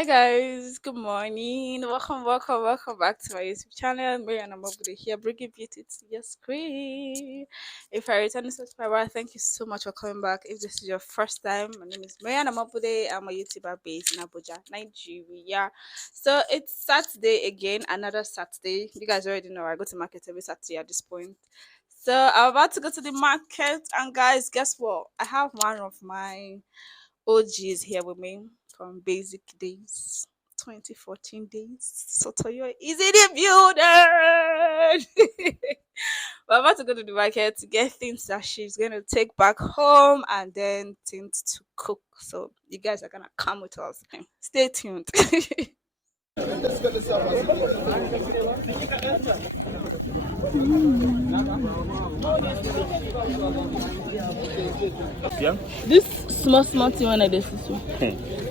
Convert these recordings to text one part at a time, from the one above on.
Hi guys, good morning. Welcome back to my YouTube channel. Marilyn, I'm here bringing beauty to your screen. If you're a returning subscriber, thank you so much for coming back. If this is your first time, my name is Marilyn. I'm a YouTuber based in Abuja, Nigeria. So it's Saturday again, another Saturday. You guys already know I go to market every Saturday at this point. So I'm about to go to the market, and guys, guess what? I have one of my OGs here with me from Basic Days, 2014 days. So Toyo is in the building. We're about to go to the market to get things that she's gonna take back home and then things to cook. So you guys are gonna come with us. Stay tuned. Yeah. This small thing when I do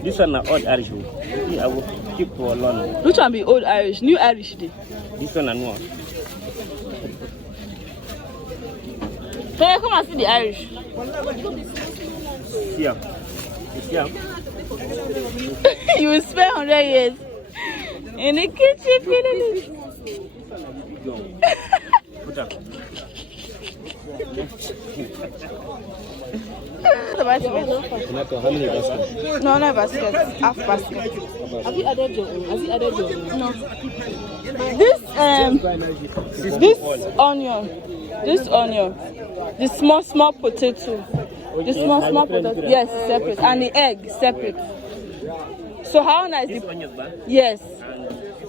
This one na old Irish. I will keep for long. which one be old Irish? New Irish day. This one and one. Hey, come and see the Irish. Yeah. Yeah. You will spend 100 years in the kitchen feeling it. Put up. The basket. How many baskets? No, not basket. Half basket. Have you added your own? Has he added your own? No. This onion, the small potato, yes, separate, and the egg separate. So how nice This onions back. yes,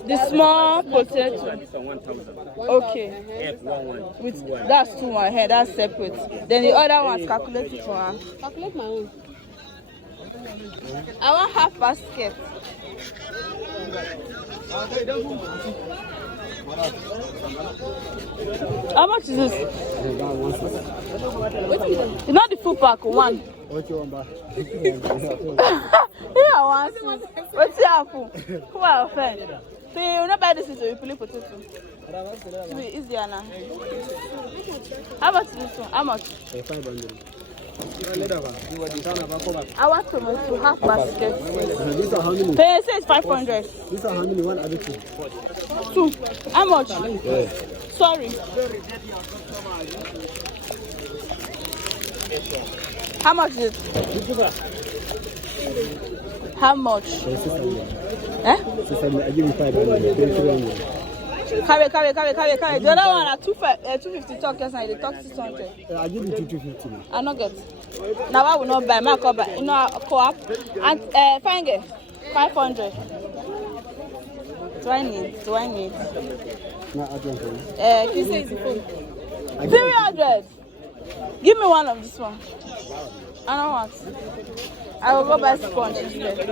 the small potato. This one 1,000. Okay, Egg 1,1. with that's 2 1 here, that's separate. Then the other one's calculated for her. Calculate my own. I want half basket. How much is this? It's not the full pack, one. What you want back? Yeah, one. What's your apple? Who are offended? So you not buy this into a pili potato. To be easier now. How much is this one? How much? 500. I want tomato, half basket. These are how many? So you say it's 500. These are how many? One other two. 2. How much? Yeah. Sorry. How much is it? How much? 600. Eh? 600. I give you 500. 300. Carry. The other one at 250 talk yes, and they talk 600. I give you 250. I not get. Now I will not buy. My co-op. You know, co-op. And fine girl, 500. Do I need? No, I don't know. Can you say it's 300. Give me one of this one. I don't want. I will go buy sponge instead. I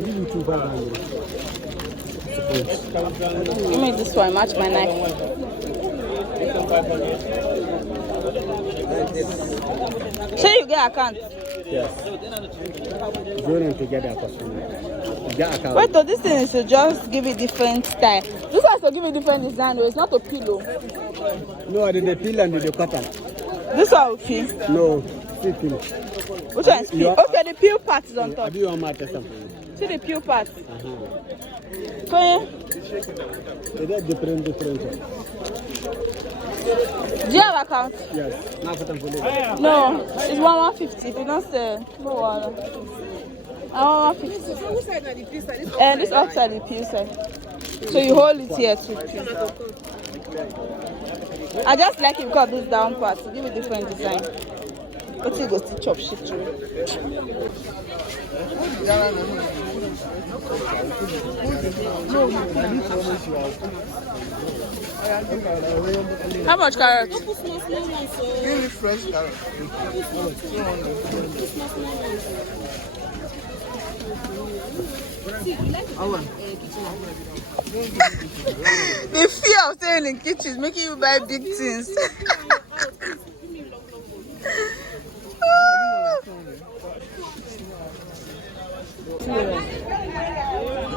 give you 2,500. Give me this one. Match my knife. So you get account. Yes. Join them together. Get account. Wait, so this thing is to just give it different style. This has to give it different design. Though. It's not a pillow. No, the peel and the cutter. This one will peel. No, still peel. Which one is peel? Okay, the peel part is on I top. do your matter something. See the peel part. So, They're different. do you have account? Yes. Now for them for later. No, it's 150. If you don't say, no water. I want 150. Which side are the peel side? This outside the peel side. So you hold it here too. I just like it because this down part to give it different design. But you go to chop shit too. How much carrot? Give me fresh carrot. The fear of staying in kitchen is making you buy big things.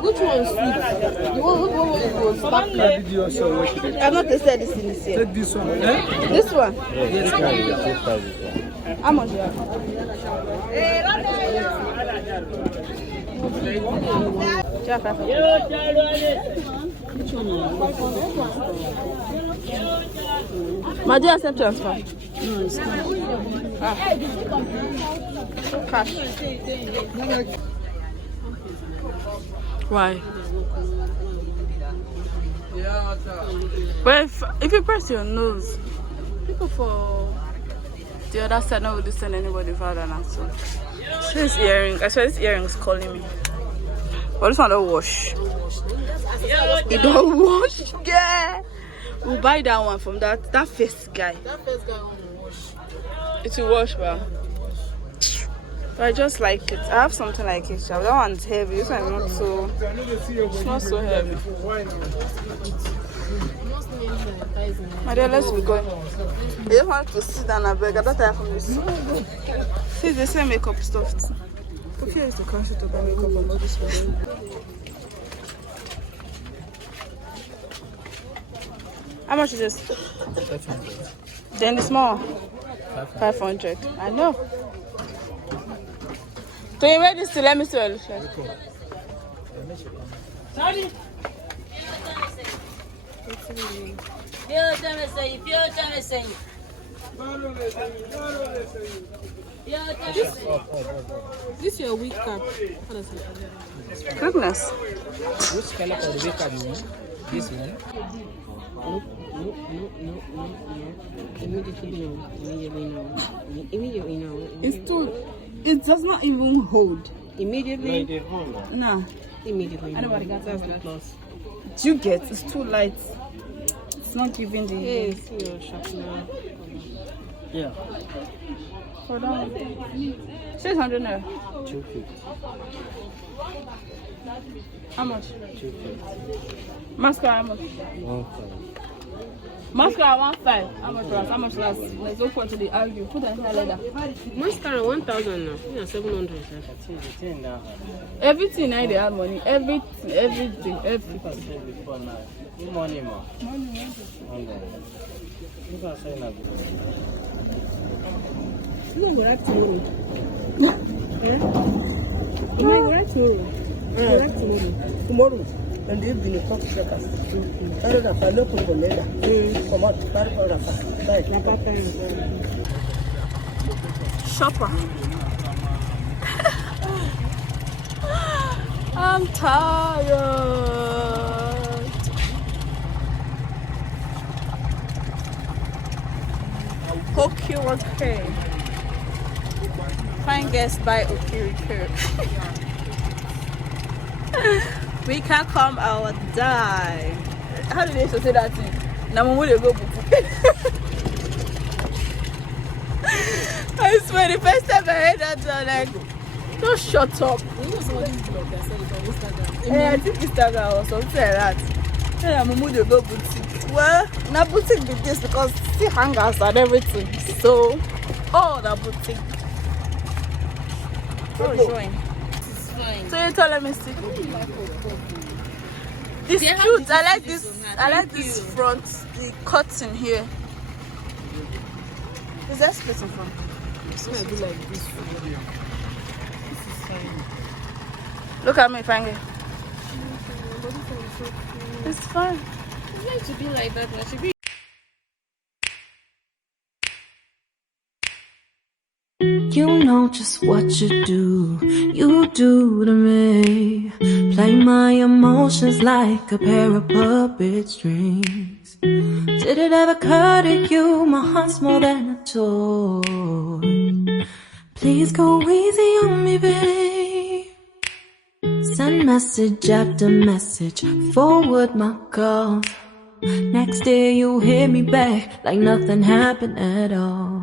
Which Which one is sweet? The one was back. Did you also watch it? I've not tasted this in this year. Take this one, eh? This one? Yes, How much is that? My dear, accept transfer. No, it's not. Cash. Why? But if you press your nose, people for the other side not will send anybody further now. So this earring, I swear this earring is calling me. But this one don't wash. It don't wash. Yeah. We'll buy that one from that first guy. That first guy won't wash. It will wash, but I just like it. I have something like it. That one's heavy. This one is not so. It's not so heavy. My dear, let's be going. I just want to sit down and beg. I don't have from this. See, they say makeup stuff. Okay, it's the country to buy makeup and all this for them. How much is this? 500. Then the small? 500. I know. So you made this to let me see what it looks like. Sorry. This is your wig cap. Goodness. Which color of the wig cap you want? This one? No. Immediately no. It's too. It does not even hold. Immediately. No. Immediately. Anybody got That's that? the plus. Do you get? It's too light. It's not giving the. Yes, your sharpener. Yeah. Hold on. 600 now. 250. How much? 250. Mascara, how much? 150. Mascara, 1.5. How much last? How much last? Let's go for to the argue. Put that inside leather. Mascara 1,000 now. Yeah, 700. Everything now they have money. Everything. Before now. You money more. You can say now. You don't go back tomorrow. Eh? You might go back tomorrow. Go back tomorrow. Tomorrow, and the evening, talk to checkers. Carry the file, look for leather. Come on, carry for the file. Shopper. I'm tired. Okay. Fine guest by Okirikir. We can come out die. How did they say that thing? Now we will go boutique. I swear the first time I heard that I'm like, don't shut up. You know somebody's blog that said it on Instagram. I think Instagram or something like that. Then I'm going to go boutique. Well, na boutique be this because see hangers and everything. So, oh, the boutique. Oh, showing. So you telling me, see? This cute. I like this. I like this front. The cotton here. Is that split in front? It's gonna be like this. Look at me, Fangy. It's fine. It's meant to be like that. It should be. You know just what you do to me. Play my emotions like a pair of puppet strings. Did it ever occur to you my heart's more than a toy? Please go easy on me, babe. Send message after message, forward my calls. Next day you hit me back like nothing happened at all.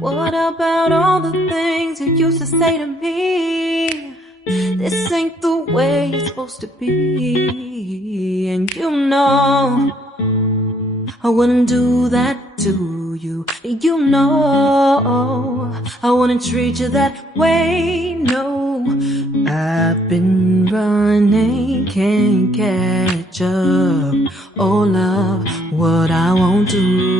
What about all the things you used to say to me? This ain't the way it's supposed to be. And you know I wouldn't do that to you. You know, I wouldn't treat you that way, no. I've been running, can't catch up. Oh love, what I won't do.